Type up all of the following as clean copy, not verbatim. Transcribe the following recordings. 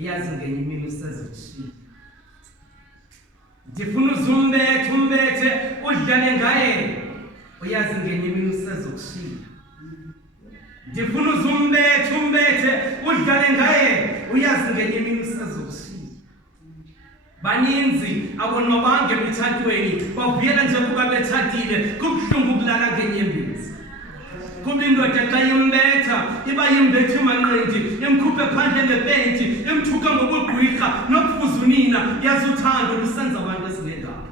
uyazi ngenye imini usezokushiya. Ndifuna umbethe udlale ngaye, uyazi ngenye imini usezokushiya. Ndifuna umbethe udlale ngaye, uyazi ngenye imini usezokushiya. Baninzi abonwabanga emitshatweni bavuyela nje kuba bethathile, kubuhlungu ukulala ngenyembezi. Kuba indoda xa imbetha iba yimbetha emanqindi, imkhuphe phandle ngepenti, imthuka ngobugqwirha nokufuza unina. Yazi uthando lusenza abantu esinendaba.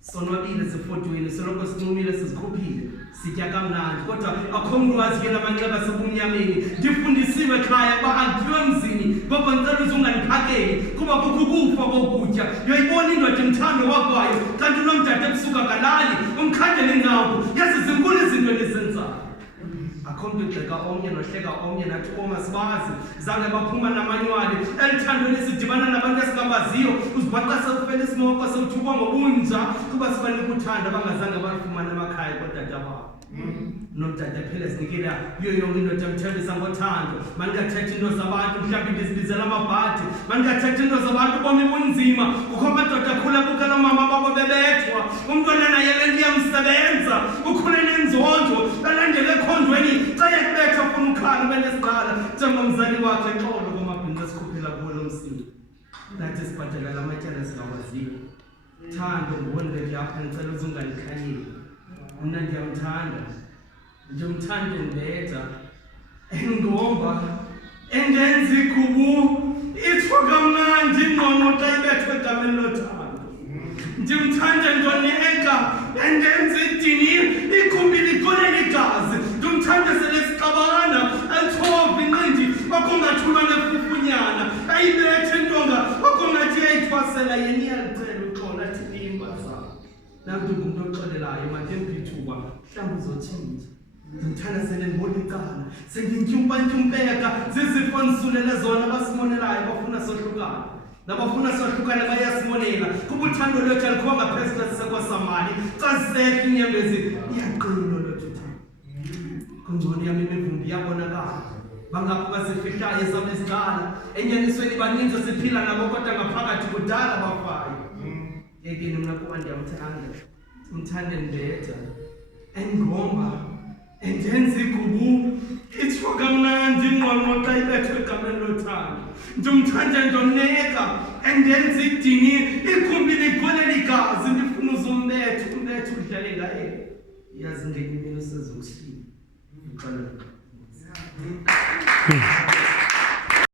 Sonwabile sifotweni, soloko sincumile sizikhuphile, sitya kamnandi, kodwa akho mntu wazikela amanxeba sebumnyameni. Ndifundisiwe ekhaya uba andityiwe mzini, ngoko ndicela uze ungandiphakeli kuba kukho ukufa kokutya. Uyoyibona indoda imthando wakwayo kanti unomdade ebusuka kalali umkhandela ingcambu. Yazi zinkulu izinto endizenzayo. Akho mntu ugxeka omnye nohleka omnye nathi omasibazi, zange baphuma namanywali elithandweni sidibana nabantu esingabaziyo. Uzibhaqa sewufela isimoko sewuthukwa ngobunja kuba sibanika uthanda bangazange balifumana emakhaya kootata babo. Nomdade phela sinikela kuyo yonke indoda emthembisa ngothando. Maningathetha into zabantu, mhlawumbi ndizibizela amabhadi. Maningathetha into zabantu ubomi bunzima. Kukho amadoda akhula bukela mama babo bebethwa, umntwana naye le nto iyamsebenza, ukhule nenzondlo, elandela ekhondweni. Xa yekubetha ufuna ukhala ube nesiqala njengomzali wakhe xolo komabhinqa esikhuphela kuwo lo msindo. Nathi sibhatala la matyala singawaziyo. Thando ngibonile apha ndicela uze ungandikhanyeli. Mna ndiyamthanda, ndimthanda ndibetha engomba engenza igubu ithwa kamnandi ingqondo xa ibethwe egameni lothando. Ndimthanda ndoneka engenza idini igumbi ligolela igazi. Ndimthanda selesixabana alithoba inqindi okungathulwa nefufunyana, ayibethe intonga okungathi iyayithwasela yena iyalicela uxola athi iyimpazamo. Namntu ngumntu oxolelayo mandempithuba mhlawumbi uzotshintsha. Ndimthanda sele ndibona icala, sendintyumpantyumpeka zizifo ndisulela zona abasimonelayo bafuna sohlukana. Nabafuna sohlukane bayasimonela kuba uthando lwethu alikho ngaphezu kwasamali. Xa zisehla inyembezi iyaqina lwethu uthando. Kungcono yam imivumbi iyabonakala. Bangaphi bazifihlayo ezabo izicala, enyanisweni baninzi siphila nabo kodwa ngaphakathi kudala bafayo. Yekeni mna kuba ndiyamthanda, umthande ndibetha engomba endenza igubu ithwa kamnandi ingqondo xa ibethwe egameni lothando. Ndimthanda ndoneka endenza idini igumbi ligolela igazi. Ndifuna umbethe udlale ngaye, yazi ngenye imini usezokushiya.